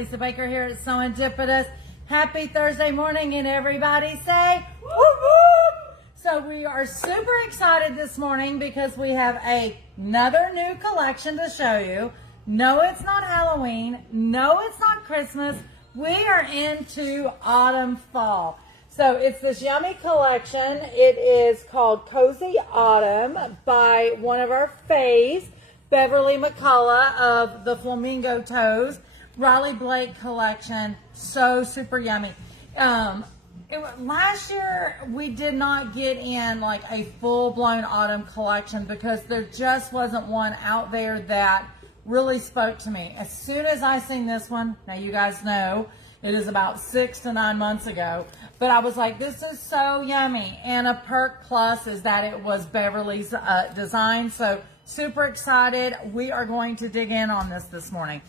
Lisa Baker here at Serendipitous. Happy Thursday morning, and everybody say whoop whoop. So we are super excited this morning because we have another new collection to show you. No, it's not Halloween. No, it's not Christmas. We are into autumn fall. So it's this yummy collection. It is called Cozy Autumn by one of our faves, Beverly McCullough of the Flamingo Toes. Riley Blake collection. So super yummy. Last year we did not get in like a full-blown autumn collection because there just wasn't one out there that really spoke to me. As soon as I seen this one, now you guys know it is about 6 to 9 months ago, but I was like, this is so yummy. And a perk plus is that it was Beverly's design. So super excited. We are going to dig in on this morning.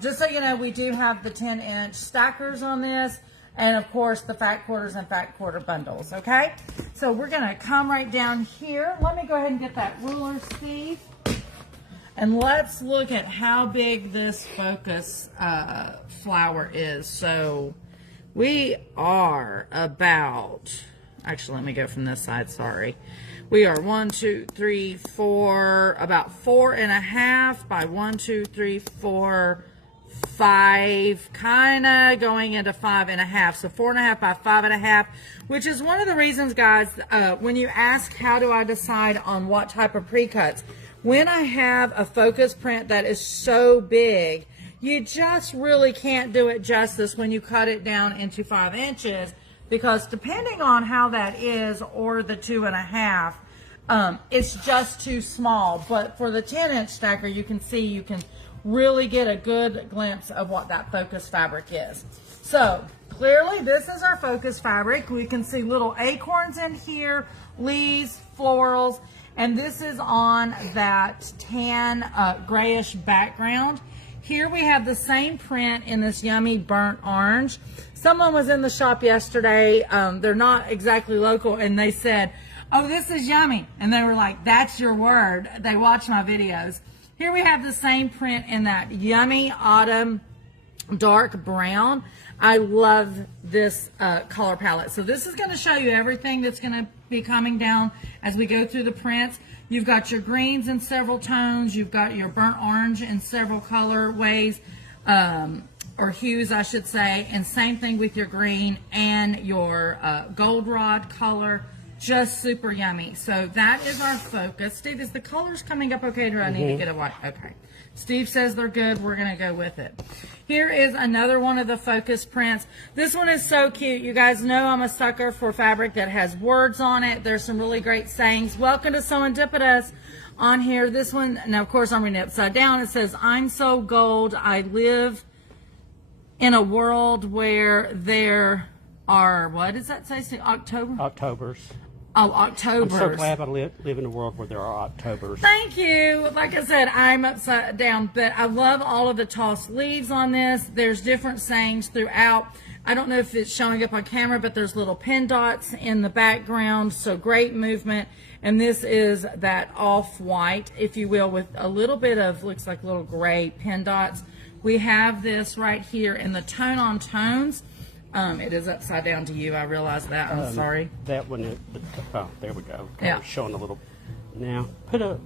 Just so you know, we do have the 10-inch stackers on this, and of course the fat quarters and fat quarter bundles. Okay, so we're gonna come right down here. Let me go ahead and get that ruler, Steve, and let's look at how big this focus flower is. So we are about, actually let me go from this side, sorry. We are 1, 2, 3, 4, about 4.5 by 1, 2, 3, 4, 5, kind of going into 5.5. So 4.5 by 5.5, which is one of the reasons, guys, when you ask how do I decide on what type of pre-cuts, when I have a focus print that is so big, you just really can't do it justice when you cut it down into 5 inches. Because depending on how that is, or the 2.5, it's just too small. But for the 10-inch stacker, you can see, you can really get a good glimpse of what that focus fabric is. So clearly this is our focus fabric. We can see little acorns in here, leaves, florals, and this is on that tan grayish background. Here we have the same print in this yummy burnt orange. Someone was in the shop yesterday, they're not exactly local, and they said, oh, this is yummy. And they were like, that's your word. They watch my videos. Here we have the same print in that yummy autumn dark brown. I love this color palette. So this is going to show you everything that's going to be coming down as we go through the prints. You've got your greens in several tones. You've got your burnt orange in several color ways, or hues, I should say. And same thing with your green and your goldenrod color. Just super yummy. So that is our focus. Steve, is the colors coming up okay, or do I need to get a white? Okay. Steve says they're good. We're going to go with it. Here is another one of the focus prints. This one is so cute. You guys know I'm a sucker for fabric that has words on it. There's some really great sayings. Welcome to Serendipitous on here. This one, now of course I'm reading it upside down. It says, I'm so gold. I live in a world where there are, what does that say? Octobers. Oh, Octobers. I'm so glad I live in a world where there are Octobers. Thank you. Like I said, I'm upside down, but I love all of the tossed leaves on this. There's different sayings throughout. I don't know if it's showing up on camera, but there's little pin dots in the background, so great movement. And this is that off-white, if you will, with a little bit of, looks like little gray pin dots. We have this right here in the tone on tones. It is upside down to you. I realize that. I'm sorry. That one, oh, there we go. Yeah. Showing a little. Now, put a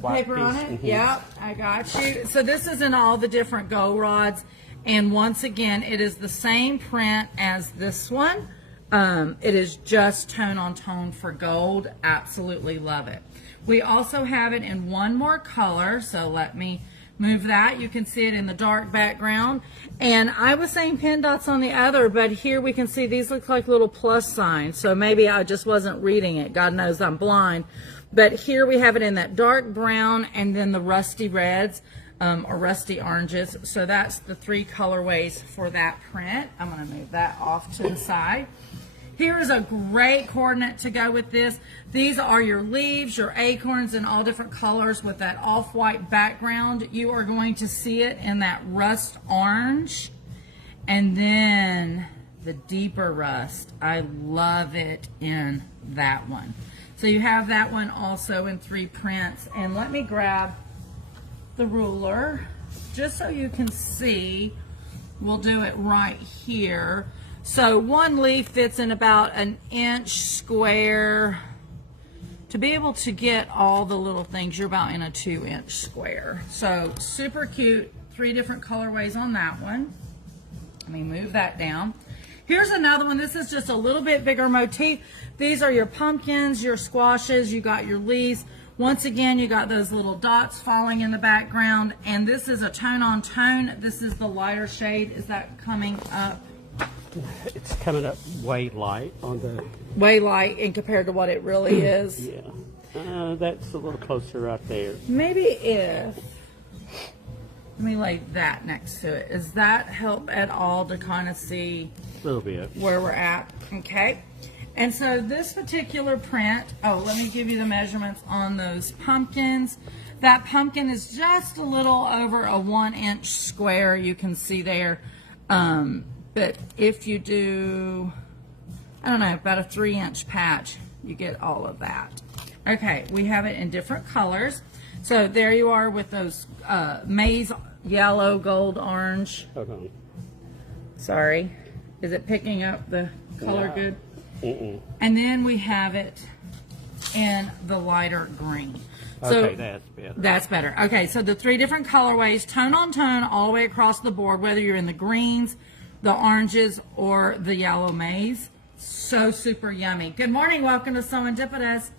white paper piece on it. in here. Yeah, I got you. So this is in all the different gold rods. And once again, it is the same print as this one. It is just tone on tone for gold. Absolutely love it. We also have it in one more color. So let me move that. You can see it in the dark background. And I was saying pin dots on the other, but here we can see these look like little plus signs. So maybe I just wasn't reading it. God knows I'm blind. But here we have it in that dark brown and then the rusty reds or rusty oranges. So that's the 3 colorways for that print. I'm going to move that off to the side. Here is a great coordinate to go with this. These are your leaves, your acorns in all different colors with that off-white background. You are going to see it in that rust orange and then the deeper rust. I love it in that one. So you have that one also in 3 prints. And let me grab the ruler just so you can see we'll do it right here. So one leaf fits in about an inch square. To be able to get all the little things, you're about in a 2-inch square. So super cute, 3 different colorways on that one. Let me move that down. Here's another one. This is just a little bit bigger motif. These are your pumpkins, your squashes, you got your leaves. Once again, you got those little dots falling in the background, and this is a tone on tone. This is the lighter shade. Is that coming up? It's coming up way light on the... Way light in compared to what it really is. Yeah. That's a little closer right there. Maybe if... Let me lay that next to it. Does that help at all to kind of see A little bit. where we're at? Okay. And so this particular print, oh, let me give you the measurements on those pumpkins. That pumpkin is just a little over a 1-inch square, you can see there. But if you do, I don't know, about a 3-inch patch, you get all of that. Okay, we have it in different colors. So there you are with those maize yellow, gold, orange. Hold on. Sorry. Is it picking up the color No. good? Mm-mm. And then we have it in the lighter green. So Okay, that's better. that's better. Okay, so the 3 different colorways, tone on tone, all the way across the board, whether you're in the greens, the oranges, or the yellow maize. So super yummy. Good morning. Welcome to SewEndipitous.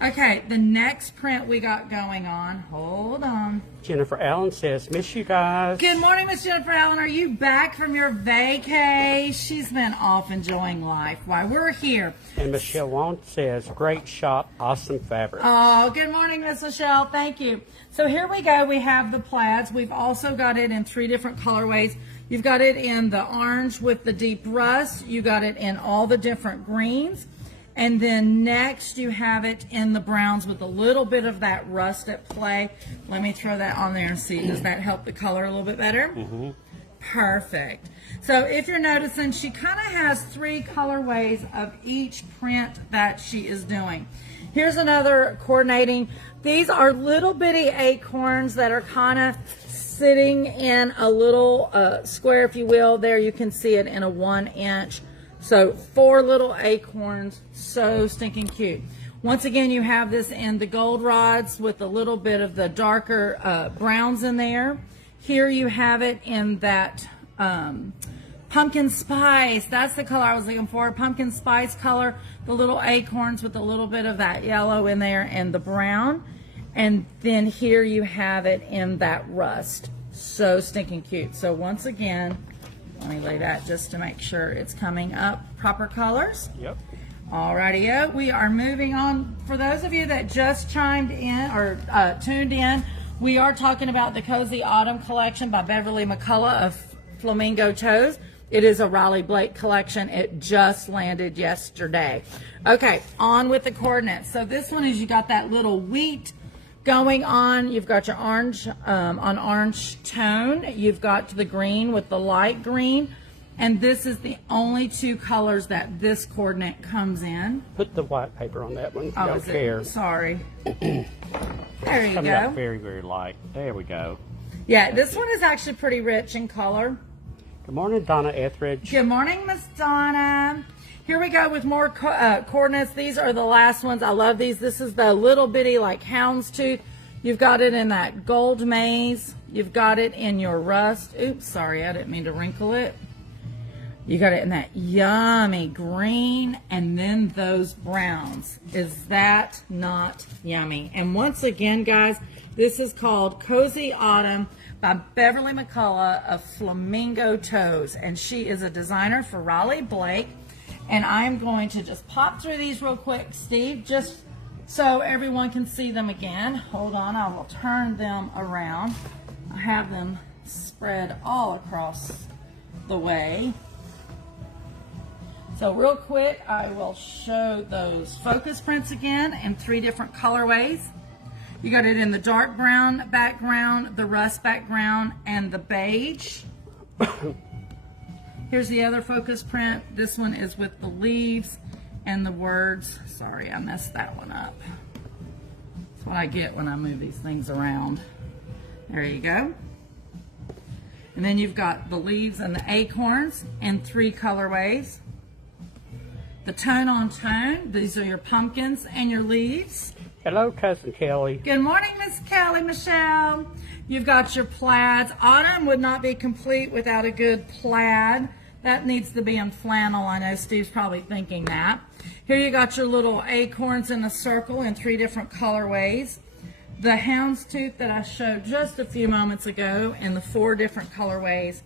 Okay, the next print we got going on. Hold on. Jennifer Allen says, miss you guys. Good morning, Miss Jennifer Allen. Are you back from your vacay? She's been off enjoying life while we're here. And Michelle Wong says, great shop, awesome fabric. Oh, good morning, Miss Michelle. Thank you. So here we go. We have the plaids. We've also got it in 3 different colorways. You've got it in the orange with the deep rust. You got it in all the different greens. And then next you have it in the browns with a little bit of that rust at play. Let me throw that on there and see. Does that help the color a little bit better? Mm-hmm. Perfect. So if you're noticing, she kind of has 3 colorways of each print that she is doing. Here's another coordinating. These are little bitty acorns that are kind of sitting in a little square, if you will. There you can see it in a 1-inch. So 4 little acorns, so stinking cute. Once again, you have this in the gold rods with a little bit of the darker browns in there. Here you have it in that pumpkin spice. That's the color I was looking for. Pumpkin spice color. The little acorns with a little bit of that yellow in there and the brown. And then here you have it in that rust. So stinking cute. So once again, let me lay that just to make sure it's coming up proper colors. Yep. Alrighty, we are moving on. For those of you that just chimed in or tuned in, we are talking about the Cozy Autumn collection by Beverly McCullough of Flamingo Toes. It is a Riley Blake collection. It just landed yesterday. Okay, on with the coordinates. So this one is, you got that little wheat going on. You've got your orange on orange tone. You've got the green with the light green. And this is the only 2 colors that this coordinate comes in. Put the white paper on that one if you Oh, don't is care. it? Sorry. There you Coming out go. very, very light. There we go. Yeah, this one is actually pretty rich in color. Good morning, Donna Etheridge. Good morning, Miss Donna. Here we go with more coordinates. These are the last ones. I love these. This is the little bitty like houndstooth. You've got it in that gold maize. You've got it in your rust. Oops, sorry, I didn't mean to wrinkle it. You got it in that yummy green and then those browns. Is that not yummy? And once again, guys, this is called Cozy Autumn by Beverly McCullough of Flamingo Toes. And she is a designer for Riley Blake. And I'm going to just pop through these real quick, Steve, just so everyone can see them again. Hold on, I will turn them around. I have them spread all across the way. So real quick, I will show those focus prints again in 3 different colorways. You got it in the dark brown background, the rust background, and the beige. Here's the other focus print. This one is with the leaves and the words. Sorry, I messed that one up. That's what I get when I move these things around. There you go. And then you've got the leaves and the acorns in 3 colorways. The tone on tone, these are your pumpkins and your leaves. Hello, Cousin Kelly. Good morning, Miss Kelly Michelle. You've got your plaids. Autumn would not be complete without a good plaid. That needs to be in flannel. I know Steve's probably thinking that. Here you got your little acorns in a circle in 3 different colorways. The houndstooth that I showed just a few moments ago in the 4 different colorways.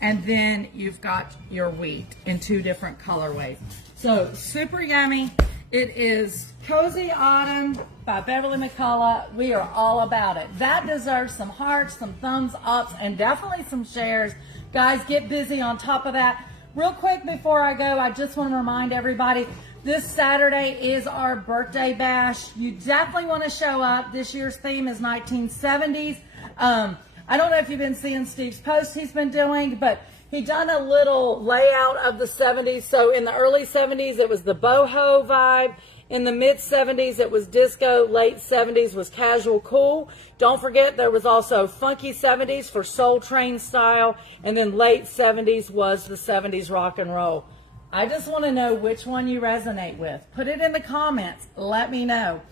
And then you've got your wheat in 2 different colorways. So super yummy. It is Cozy Autumn by Beverly McCullough. We are all about it. That deserves some hearts, some thumbs ups, and definitely some shares. Guys, get busy on top of that. Real quick before I go, I just want to remind everybody, this Saturday is our birthday bash. You definitely want to show up. This year's theme is 1970s. I don't know if you've been seeing Steve's posts he's been doing, but he done a little layout of the 70s. So in the early 70s, it was the boho vibe. In the mid 70s, it was disco. Late 70s was casual cool. Don't forget, there was also funky 70s for Soul Train style. And then late 70s was the 70s rock and roll. I just want to know which one you resonate with. Put it in the comments. Let me know.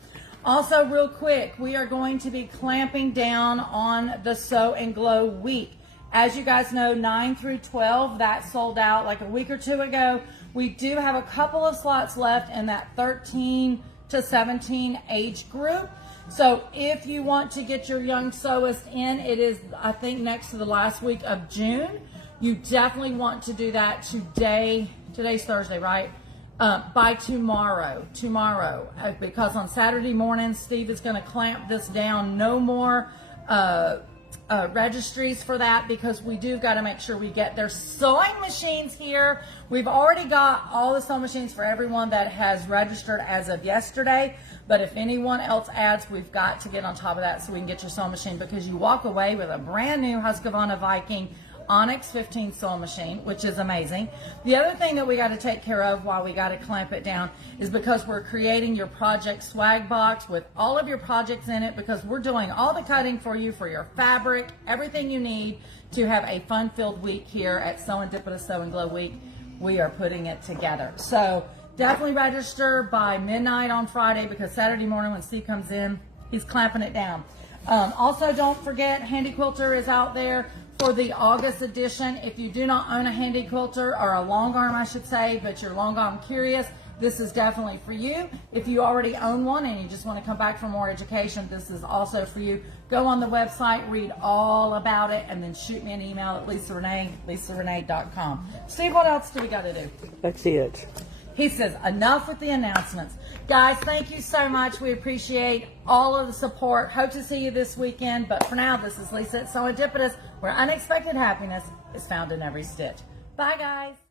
Also, real quick, we are going to be clamping down on the Sew and Glow week. As you guys know, 9 through 12, that sold out like a week or 2 ago. We do have a couple of slots left in that 13 to 17 age group. So if you want to get your young sewist in, it is, I think, next to the last week of June. You definitely want to do that today. Today's Thursday, right? By tomorrow, because on Saturday morning, Steve is going to clamp this down. No more registries for that, because we do got to make sure we get their sewing machines here. We've already got all the sewing machines for everyone that has registered as of yesterday, but if anyone else adds, we've got to get on top of that so we can get your sewing machine, because you walk away with a brand new Husqvarna Viking Onyx 15 sewing machine, which is amazing. The other thing that we got to take care of while we got to clamp it down is because we're creating your project swag box with all of your projects in it, because we're doing all the cutting for you for your fabric, everything you need to have a fun-filled week here at SewEndipitous Sew and Glow Week. We are putting it together. So definitely register by midnight on Friday, because Saturday morning when Steve comes in, he's clamping it down. Also, don't forget, Handy Quilter is out there for the August edition. If you do not own a handy quilter, or a long arm I should say, but you're long arm curious, this is definitely for you. If you already own one and you just want to come back for more education, this is also for you. Go on the website, read all about it, and then shoot me an email at LisaRenee@LisaRenee.com. Steve, what else do we got to do? That's it. He says, enough with the announcements. Guys, thank you so much. We appreciate all of the support. Hope to see you this weekend. But for now, this is Lisa at SewEndipitous, where unexpected happiness is found in every stitch. Bye, guys.